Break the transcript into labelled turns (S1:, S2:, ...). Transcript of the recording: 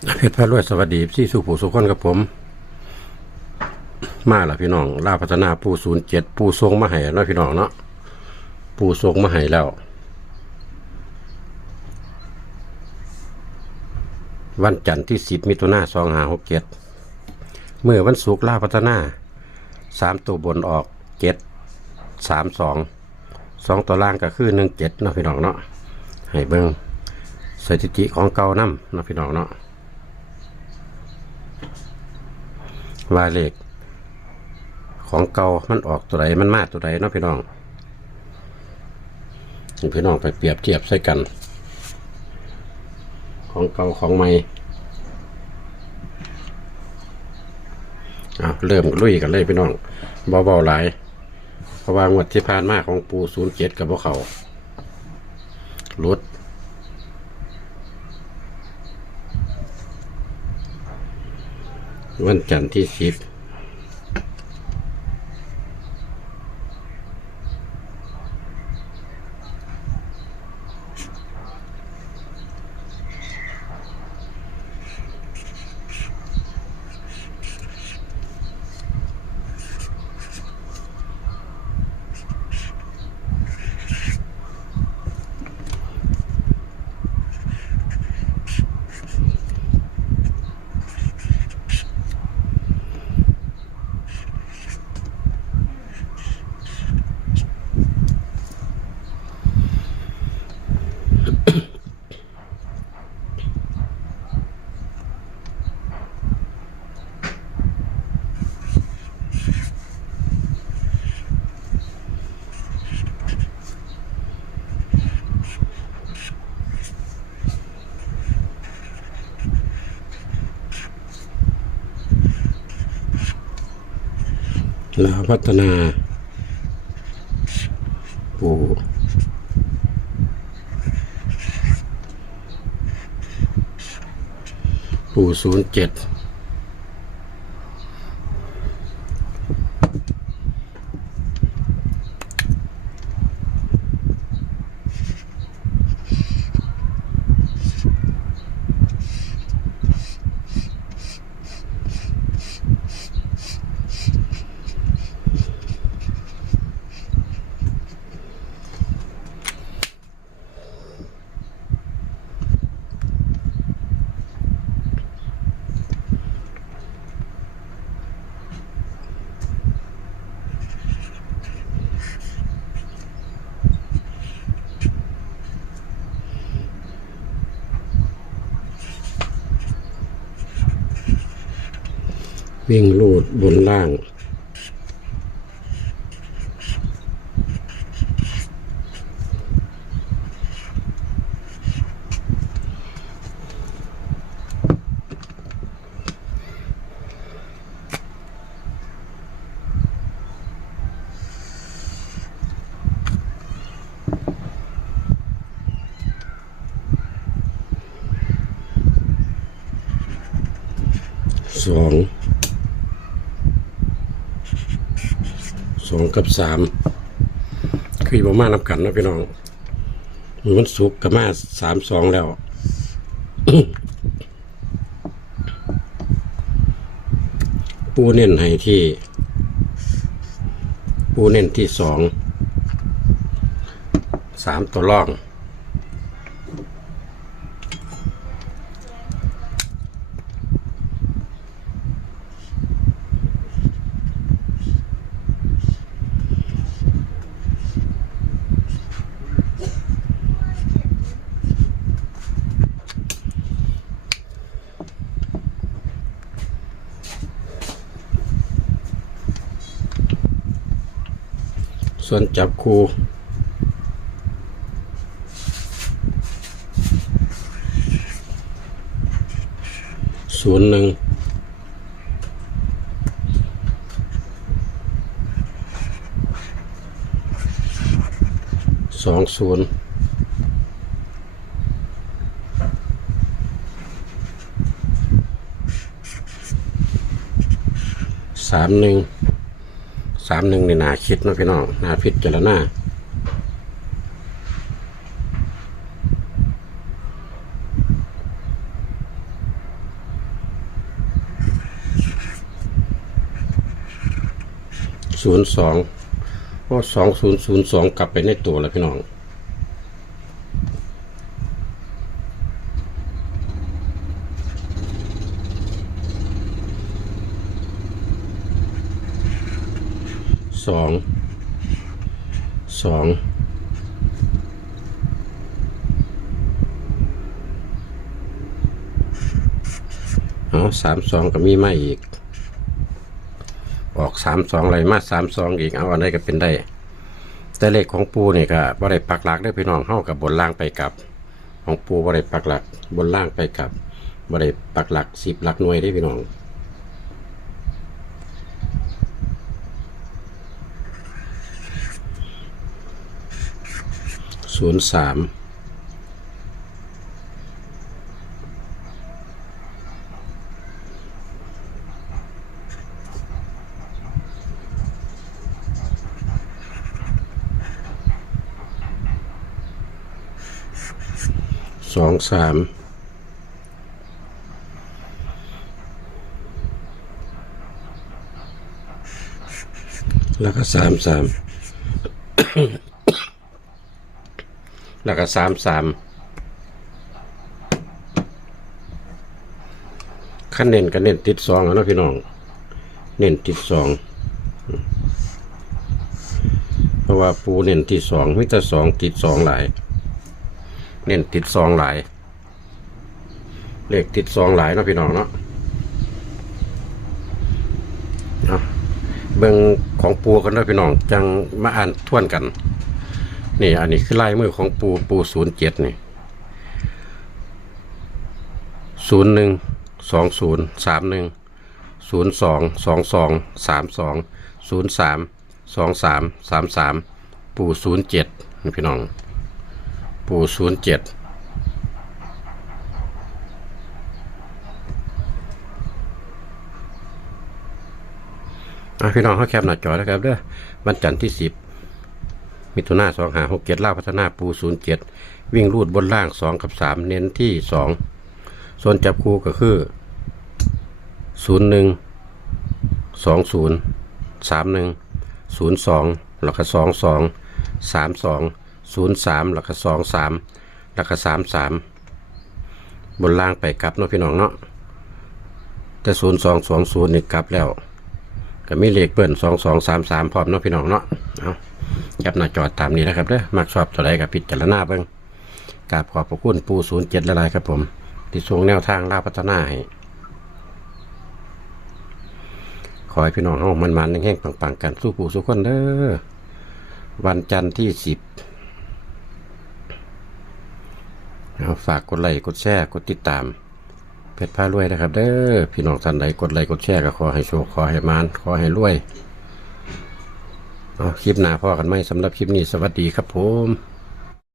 S1: เพชรพระรวยสวัสดีที่สุผู้สุขคนกับผม มาละพี่น้องลาพัฒนาปูศูนย์เจ็ดปูทรงมาให้นะพี่น้องเนาะปูทรงมาให้แล้ว วันจันทร์ที่สิบมิถุนาสองหาหกเจ็ดเมื่อวันศุกร์ลาพัฒนาสามตัวบนออกเจ็ดสามสองสองตัวล่างก็คือหนึ่งเจ็ดนะพี่น้องเนาะให้เบิ้งสถิติของเก่านํเนะพี่น้องเนาะ ว่าเลขของเก่ามันออกตัวไหนมันมาตัวไหนเนาะพี่น้องพี่น้องไปเปรียบเทียบใส่กัน ของเก่าของใหม่เอาเริ่มลุยกันเลยพี่น้องเบาๆหลาย เพราะว่างวดที่ผ่านมาของปูศูนย์เจ็ดกับพวกเขาลด วันจันทร์ที่สิบ ลาพัฒนาปูปูศูนย์เจ็ด วิ่งลูดบนล่าง สอง สองกับสามคือประมาณนับกันนะพี่น้องมือมันสุกกับมาสามสองแล้วปูเน้นให้ที่ ปูเน้นที่สองสามตัวล่อง ส่วนจับคูศูนย์หนึ่งสองศูนย์สามหนึ่ง สามหนึ่งในนาคิดมาพี่น้องนาพิจารณาศูนย์สองก็สองศูนย์ศูนย์สองกลับไปในตัวแล้วพี่น้อง สองสองเอาสามสองก็มีมาอีก ออกสามสองอะไรมาสามสองอีกเอาอันใดก็เป็นได้ แต่เลขของปูนี่ก็บ่ได้ปักหลักได้พี่น้องเข้ากับบนล่างไปกับ ของปูบ่ได้ปักหลักบนล่างไปกับบ่ได้ปักหลักสิบหลักหน่วยได้พี่น้อง ศูนย์สามสองสามแล้วก็สามสาม แล้วก็สามสามขั้นเน้นก็เน้นติดสองแล้วนะพี่น้อง เน้นติดสองเพราะว่าปูเน้นติดสองมิตรสองติดสองหลาย เน้นติดสองหลาย เลขติดสองหลายนะพี่น้องเนาะเอาเบิ่งของปูกันนะพี่น้อง จังมาอ่านทวนกัน นี่อันนี้คือลายมือของปูปูศูนย์เจ็ดนี่ศูนย์หนึ่งสองศูนย์สามหนึ่งศูนย์สองสองสองสามสองศูนย์สามสองสามสามสามปูศูนย์เจ็ดนี่พี่น้อง ปูศูนย์เจ็ดพี่น้องเขาแคปหน้าจอแล้วครับเด้อวันจันทร์ที่สิบ มิถุนาสองหาหกเจ็ดล่าพัฒนาปูศูนย์เจ็ดวิ่งรูดบนล่างสองกับสามเน้นที่สองส่วนจับคู่ก็คือศูนย์หนึ่งสองศูนย์สามหนึ่งศูนย์สองแล้วก็สองสองสามสองศูนย์สามแล้วก็สองสามแล้วก็สามสามบนล่างไปกลับเนาะพี่น้องเนาะแต่ศูนย์สองสองศูนย์นี่กลับแล้ว ก็มีเลขเปิ้นสองสองสามสามพร้อมเนาะพี่น้องเนาะเอาจับหน้าจอดตามนี้นะครับเด้อมักชอบตัวใดกับพิจารณาเบิ่งกราบขอบพระคุณปูศูนย์เจ็ดละลายครับผม ที่ทรงแนวทางลาพัฒนาให้ขอให้พี่น้องเฮามันมันแห้งๆปังๆกันสู้ผู้สู้คนเด้อวันจันทร์ที่สิบฝากกดไลค์กดแชร์กดติดตาม เพชรพารวยนะครับเด้อพี่น้องท่านใดกดไลค์กดแชร์ก็ขอให้โชคขอให้มานขอให้รวยเอาคลิปหน้าพ่อกันไหมสำหรับคลิปนี้สวัสดีครับผม